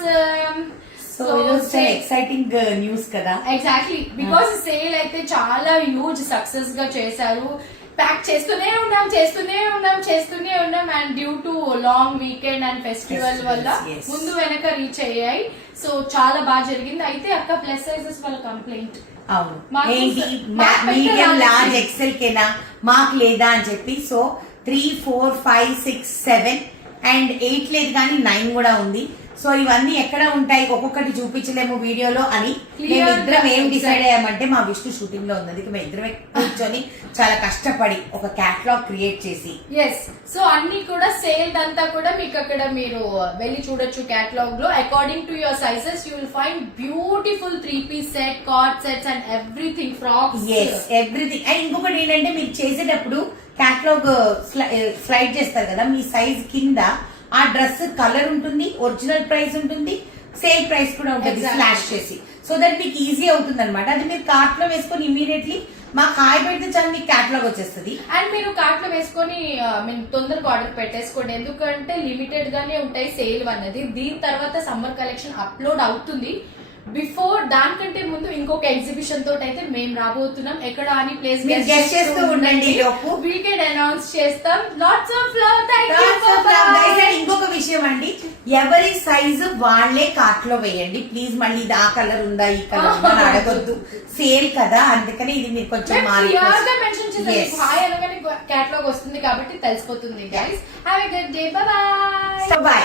awesome. So it was an exciting news kada. Exactly, because sale అయితే చాలా huge success గా చేశారు. Pack చేస్తూనే ఉన్నాం and due to long weekend and festival వల్ల ముందు వెనక రీచ్ అయ్యాయి. సో చాలా బాగా జరిగింది. అయితే అక్క ప్లస్ సైజెస్ వాళ్ళ కంప్లైంట్ అవును ఏంటి మీడియం లార్జ్ ఎక్సెల్ కేనా మాకు లేదా అని చెప్పి. సో 3, 4, 5, 6, 7 అండ్ 8 లేదు కానీ 9 కూడా ఉంది. సో ఇవన్నీ ఎక్కడ ఉంటాయి ఒక్కొక్కటి చూపించలేము వీడియోలో అని మేమిద్దరం ఏం డిసైడ్ అయ్యామంటే మా విష్ణు షూటింగ్ లో ఉన్నది మేము ఇద్దరమే కూర్చొని చాలా కష్టపడి ఒక క్యాటలాగ్ క్రియేట్ చేసి సో అన్ని కూడా సేల్ అంతా కూడా మీకు అక్కడ మీరు వెళ్ళి చూడొచ్చు క్యాటలాగ్ లో. According to your sizes you will find beautiful 3-piece set, card sets and everything, frocks, everything. And ఇంకొకటి ఏంటంటే మీరు చేసేటప్పుడు క్యాటలాగ్ స్లైడ్ చేస్తారు కదా, మీ సైజ్ కింద ఆ డ్రెస్ కలర్ ఉంటుంది, ఒరిజినల్ ప్రైస్ ఉంటుంది, సేల్ ప్రైస్ కూడా ఉంటుంది స్లాష్ చేసి. సో దట్ మీకు ఈజీ అవుతుంది అనమాట. అది మీరు కార్ట్ లో వేసుకొని ఇమీడియట్లీ మాకు హాయ్ పెడితే చాలు మీకు క్యాటలాగ్ వచ్చేస్తుంది. అండ్ మీరు కార్ట్ లో వేసుకొని తొందరగా ఆర్డర్ పెట్టేసుకోండి, ఎందుకంటే లిమిటెడ్ గానే ఉంటాయి సేల్ అన్నది. దీని తర్వాత సమ్మర్ కలెక్షన్ అప్లోడ్ అవుతుంది. బిఫోర్ దానికంటే ముందు ఇంకొక ఎగ్జిబిషన్ తోటి అయితే మేము రాబోతున్నాం. ఎక్కడ అని ప్లేస్ గెస్ట్ చేస్తూ ఉండండి. వీకెండ్ అనౌన్స్ చేస్తాం. Lots of love. ఇంకొక విషయం అండి, ఎవరి సైజు వాళ్లే కార్ట్ లో వేయండి ప్లీజ్. మళ్ళీ ఇది ఆ కలర్ ఉందా ఈ కలర్ ఉందా అని అడగొద్దు, సేల్ కదా. అందుకని ఇది మీరు కొంచెం మెన్షన్ చేసి హాయ్ అనగానే క్యాటలాగ్ వస్తుంది కాబట్టి తెలిసిపోతుంది. Guys have a good day, by by.